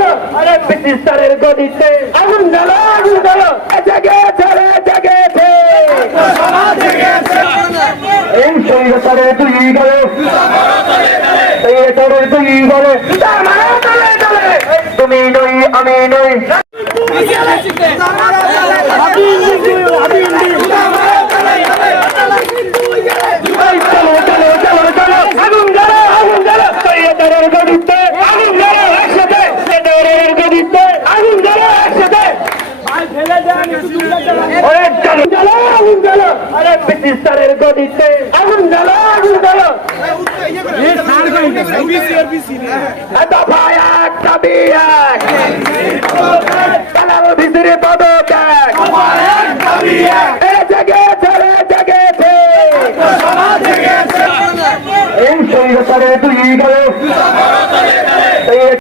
জ্বালো আরে ব্রিটিশারের গদিতে আগুন জ্বালো জেগেছে রে জেগেছে এই সৈন্যতারে তুই গেলে এই তোরে তুই গেলে তুমি নই আমি নই আরে ব্রিটিশারের গদিতে আগুন জ্বালো দফা এক দাবি এক দালাল ভিতরে পদত্যাগ জেগেছে রে জেগেছে এই সৈন্যতারে তুই গেলে